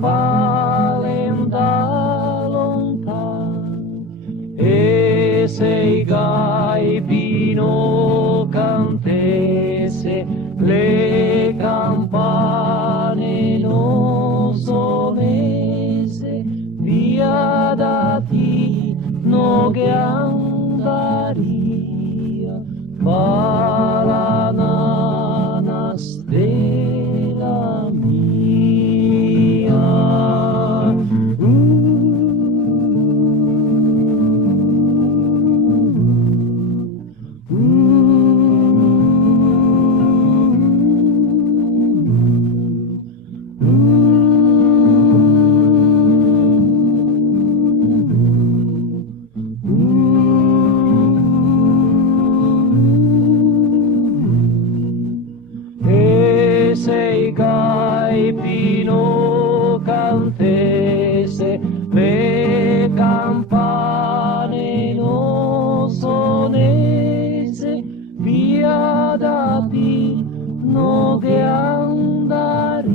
palenda lontan, e se i gaibino cantese, le campane non sonese, via da ti no che andaria, fa la nana stella mia. E sei gaibino cantese, le campane non sonese, via da ti no che andaria,